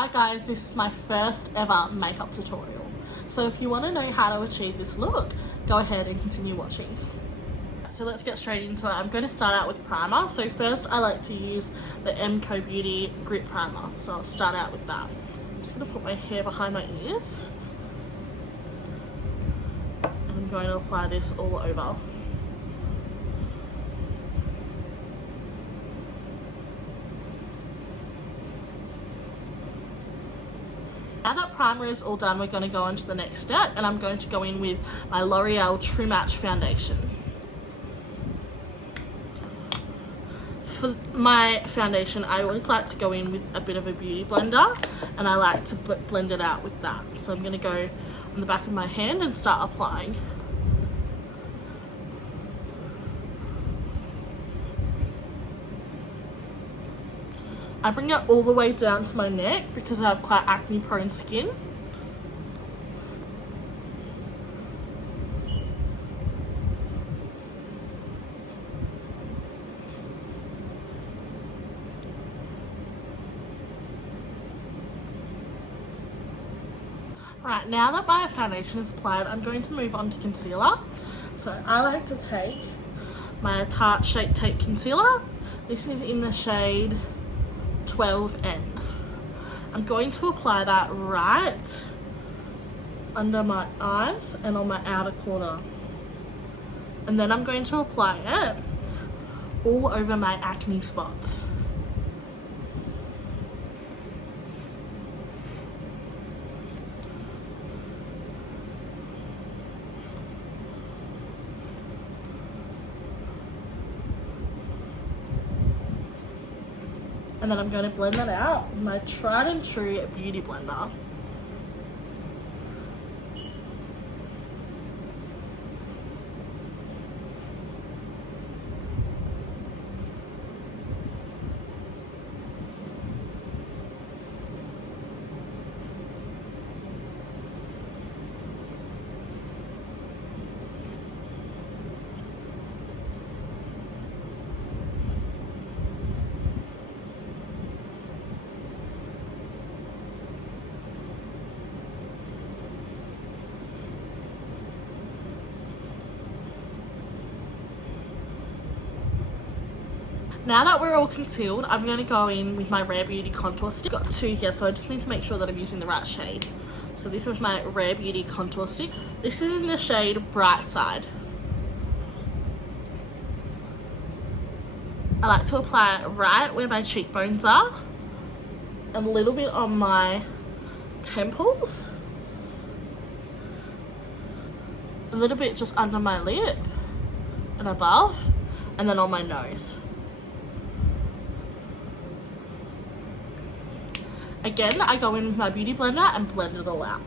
Hi guys, this is my first ever makeup tutorial. So if you want to know how to achieve this look, go ahead and continue watching. So let's get straight into it. I'm going to start out with primer. So first I like to use the MCO Beauty Grip Primer. So I'll start out with that. I'm just going to put my hair behind my ears. And I'm going to apply this all over. Now that primer is all done, we're going to go on to the next step, and I'm going to go in with my L'Oreal True Match Foundation. For my foundation, I always like to go in with a bit of a beauty blender, and I like to blend it out with that. So I'm going to go on the back of my hand and start applying. I bring it all the way down to my neck because I have quite acne prone skin. Right, now that my foundation is applied, I'm going to move on to concealer. So I like to take my Tarte Shape Tape Concealer. This is in the shade 12N. I'm going to apply that right under my eyes and on my outer corner. And then I'm going to apply it all over my acne spots. And then I'm going to blend that out with my tried and true beauty blender. Now that we're all concealed, I'm going to go in with my Rare Beauty contour stick. I've got two here, so I just need to make sure that I'm using the right shade. So this is my Rare Beauty contour stick. This is in the shade Bright Side. I like to apply it right where my cheekbones are, and a little bit on my temples, a little bit just under my lip and above, and then on my nose. Again, I go in with my beauty blender and blend it all out.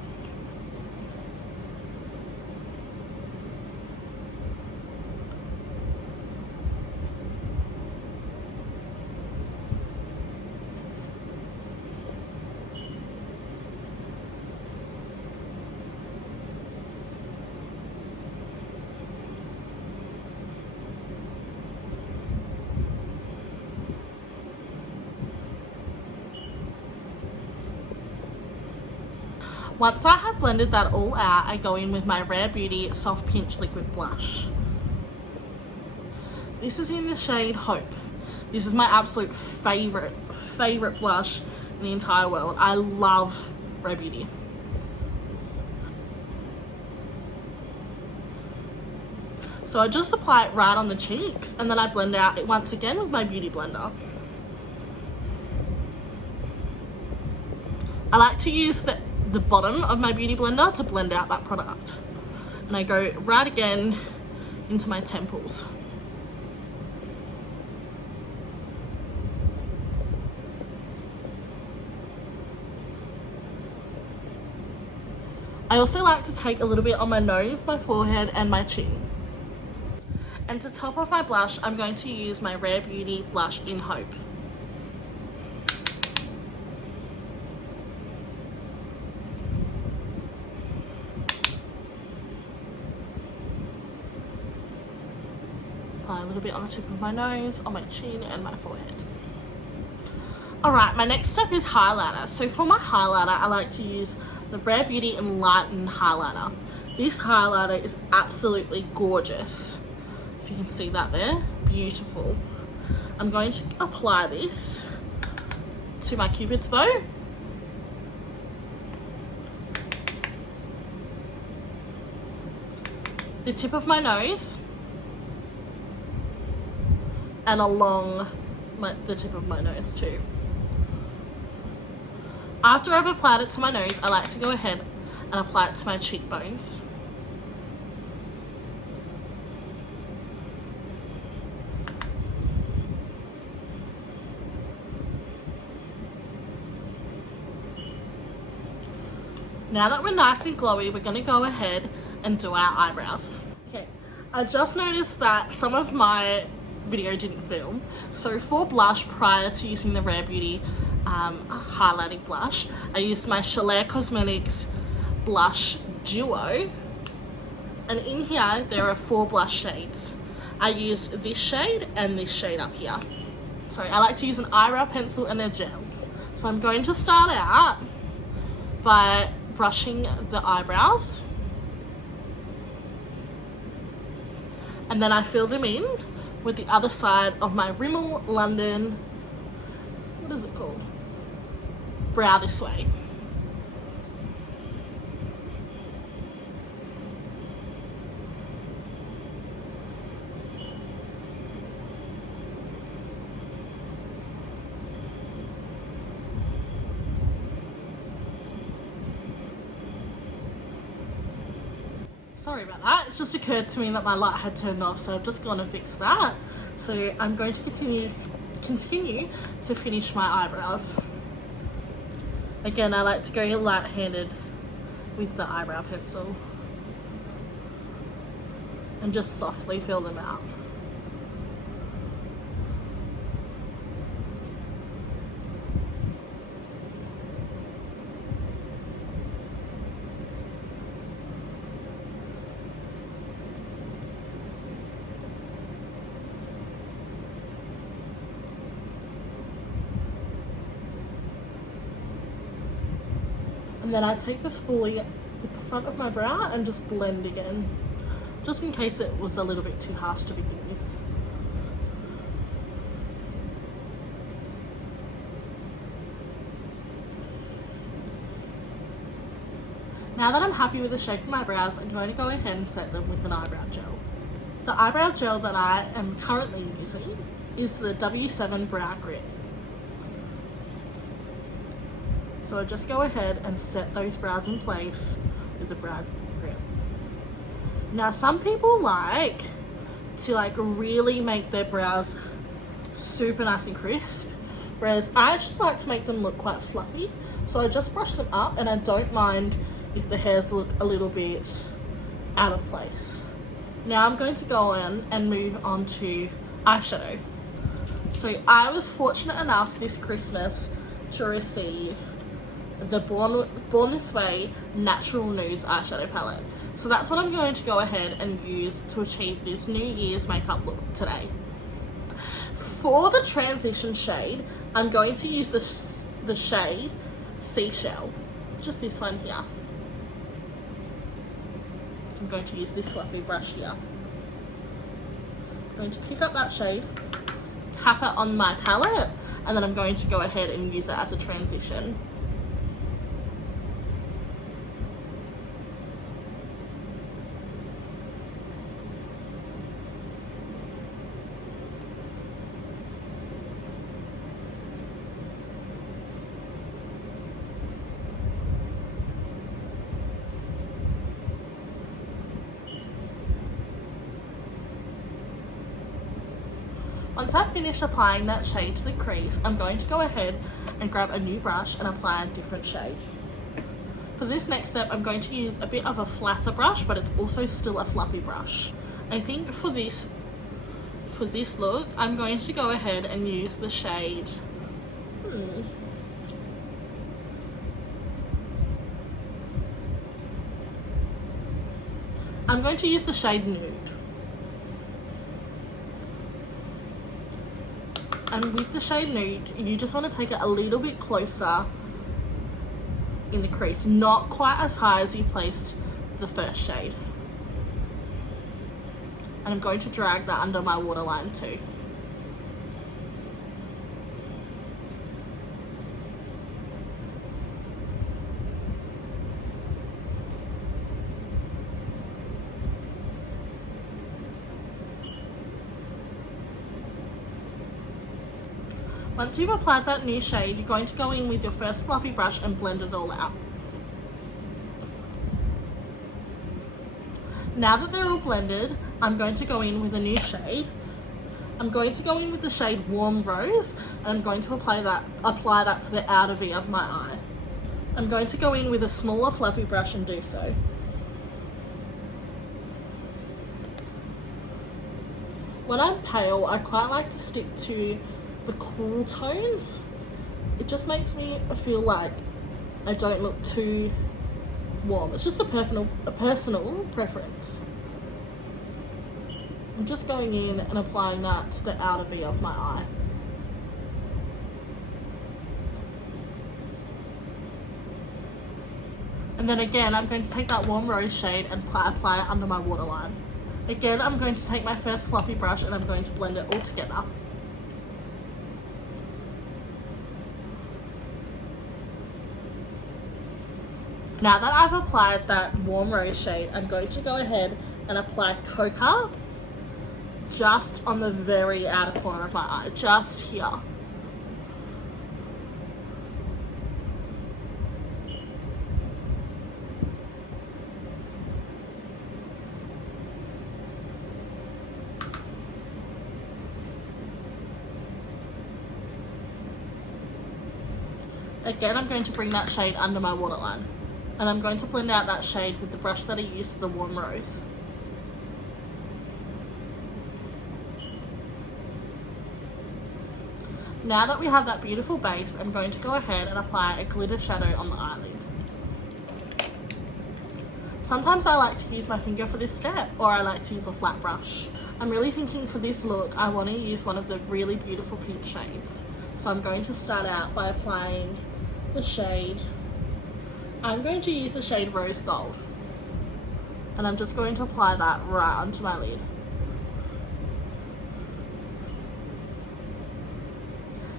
Once I have blended that all out, I go in with my Rare Beauty Soft Pinch Liquid Blush. This is in the shade Hope. This is my absolute favorite blush in the entire world. I love Rare Beauty. So I just apply it right on the cheeks, and then I blend out it once again with my beauty blender. I like to use the bottom of my beauty blender to blend out that product. And I go right again into my temples. I also like to take a little bit on my nose, my forehead, and my chin. And to top off my blush, I'm going to use my Rare Beauty blush in Hope. Apply a little bit on the tip of my nose, on my chin, and my forehead. Alright, my next step is highlighter. So for my highlighter, I like to use the Rare Beauty Enlighten highlighter. This highlighter is absolutely gorgeous. If you can see that there, beautiful. I'm going to apply this to my Cupid's bow. The tip of my nose and along the tip of my nose too. After I've applied it to my nose, I like to go ahead and apply it to my cheekbones. Now that we're nice and glowy, we're going to go ahead and do our eyebrows. Okay, I just noticed that some of my video didn't film. So for blush, prior to using the Rare Beauty highlighting blush, I used my Chalet Cosmetics blush duo, and in here there are 4 blush shades. I used this shade and this shade up here. So I like to use an eyebrow pencil and a gel. So I'm going to start out by brushing the eyebrows, and then I fill them in with the other side of my Rimmel London, what is it called? Brow This Way. Sorry about that, it's just occurred to me that my light had turned off, so I've just gone and fixed that. So I'm going to continue to finish my eyebrows. Again, I like to go light-handed with the eyebrow pencil and just softly fill them out. And then I take the spoolie with the front of my brow and just blend again, just in case it was a little bit too harsh to begin with. Now that I'm happy with the shape of my brows, I'm going to go ahead and set them with an eyebrow gel. The eyebrow gel that I am currently using is the W7 Brow Grip. So I just go ahead and set those brows in place with the brow grip. Now some people like to really make their brows super nice and crisp, whereas I actually like to make them look quite fluffy. So I just brush them up, and I don't mind if the hairs look a little bit out of place. Now I'm going to go in and move on to eyeshadow. So I was fortunate enough this Christmas to receive the Born This Way Natural Nudes eyeshadow palette. So that's what I'm going to go ahead and use to achieve this New Year's makeup look today. For the transition shade, I'm going to use the shade Seashell, just this one here. I'm going to use this fluffy brush here. I'm going to pick up that shade, tap it on my palette, and then I'm going to go ahead and use it as a transition. Once I've finished applying that shade to the crease, I'm going to go ahead and grab a new brush and apply a different shade. For this next step, I'm going to use a bit of a flatter brush, but it's also still a fluffy brush. I think for this look, I'm going to go ahead and use the shade I'm going to use the shade Nude. And with the shade Nude, you just want to take it a little bit closer in the crease, not quite as high as you placed the first shade. And I'm going to drag that under my waterline too. Once you've applied that new shade, you're going to go in with your first fluffy brush and blend it all out. Now that they're all blended, I'm going to go in with a new shade. I'm going to go in with the shade Warm Rose, and I'm going to apply that to the outer V of my eye. I'm going to go in with a smaller fluffy brush and do so. When I'm pale, I quite like to stick to the cool tones. It just makes me feel like I don't look too warm. It's just a personal preference. I'm just going in and applying that to the outer V of my eye. And then again, I'm going to take that Warm Rose shade and apply it under my waterline. Again, I'm going to take my first fluffy brush and I'm going to blend it all together. Now that I've applied that Warm Rose shade, I'm going to go ahead and apply Cocoa just on the very outer corner of my eye, just here. Again, I'm going to bring that shade under my waterline. And I'm going to blend out that shade with the brush that I used for the Warm Rose. Now that we have that beautiful base, I'm going to go ahead and apply a glitter shadow on the eyelid. Sometimes I like to use my finger for this step, or I like to use a flat brush. I'm really thinking for this look, I want to use one of the really beautiful pink shades. So I'm going to start out by applying the shade. I'm going to use the shade Rose Gold, and I'm just going to apply that right onto my lid.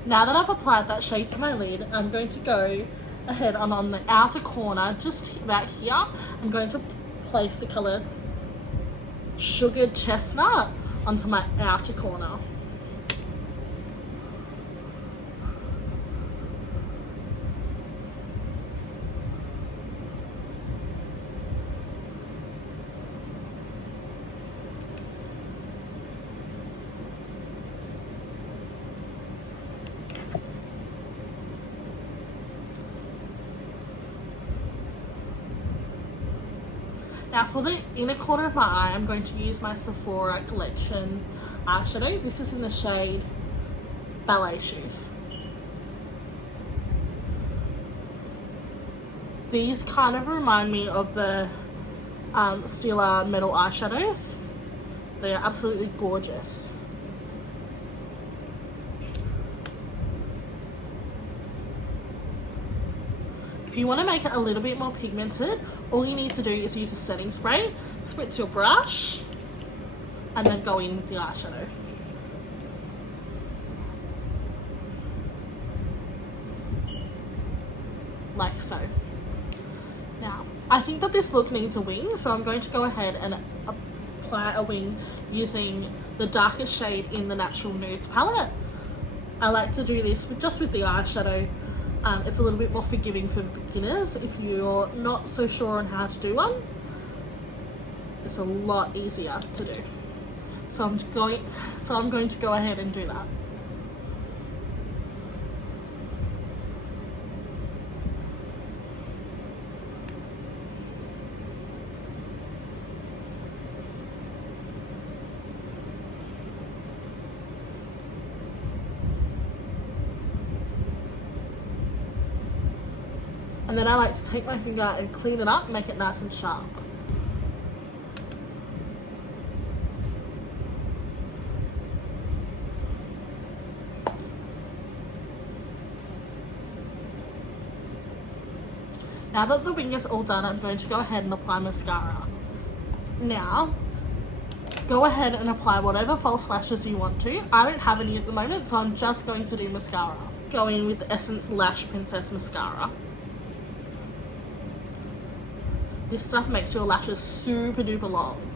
Now that I've applied that shade to my lid, I'm going to go ahead and on the outer corner, just about here, I'm going to place the colour Sugared Chestnut onto my outer corner. Now for the inner corner of my eye, I'm going to use my Sephora Collection eyeshadow. This is in the shade Ballet Shoes. These kind of remind me of the Stila Metal eyeshadows. They are absolutely gorgeous. If you want to make it a little bit more pigmented, all you need to do is use a setting spray, spritz your brush, and then go in with the eyeshadow. Like so. Now, I think that this look needs a wing, so I'm going to go ahead and apply a wing using the darkest shade in the Natural Nudes palette. I like to do this just with the eyeshadow. It's a little bit more forgiving for beginners. If you're not so sure on how to do one, it's a lot easier to do. So I'm going to go ahead and do that. And then I like to take my finger and clean it up, make it nice and sharp. Now that the wing is all done, I'm going to go ahead and apply mascara. Now, go ahead and apply whatever false lashes you want to. I don't have any at the moment, so I'm just going to do mascara. Going with the Essence Lash Princess Mascara. This stuff makes your lashes super duper long.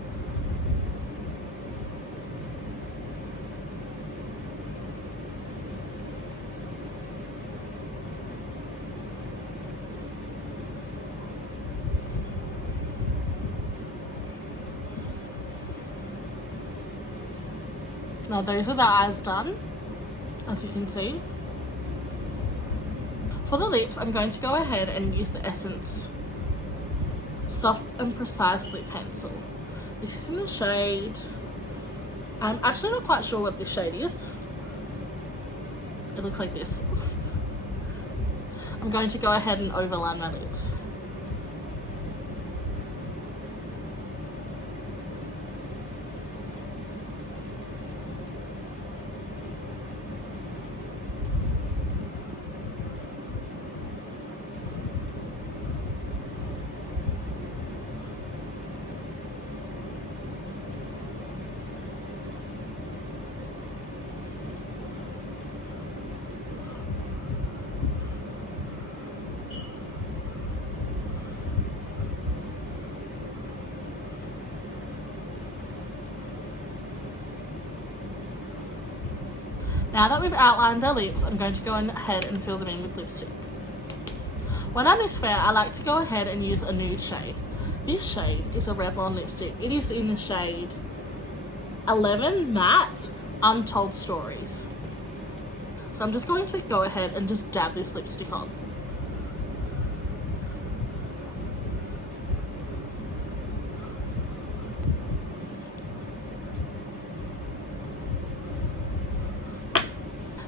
Now those are the eyes done, as you can see. For the lips, I'm going to go ahead and use the Essence Soft and Precise Lip Pencil. This is in the shade, I'm actually not quite sure what this shade is. It looks like this. I'm going to go ahead and overline my lips. Now that we've outlined our lips, I'm going to go ahead and fill them in with lipstick. When I'm this fair, I like to go ahead and use a nude shade. This shade is a Revlon lipstick. It is in the shade 11 Matte Untold Stories. So I'm just going to go ahead and just dab this lipstick on.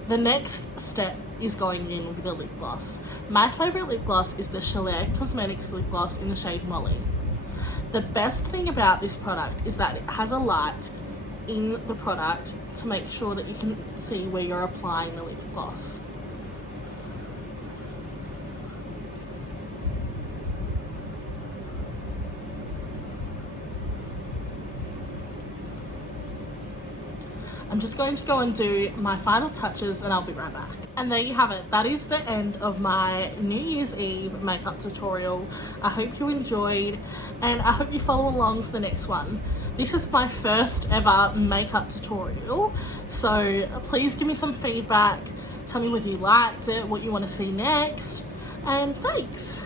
The next step is going in with the lip gloss. My favourite lip gloss is the Chalet Cosmetics lip gloss in the shade Molly. The best thing about this product is that it has a light in the product to make sure that you can see where you're applying the lip gloss. I'm just going to go and do my final touches and I'll be right back. And there you have it. That is the end of my New Year's Eve makeup tutorial. I hope you enjoyed and I hope you follow along for the next one. This is my first ever makeup tutorial, so please give me some feedback. Tell me whether you liked it, what you want to see next, and thanks.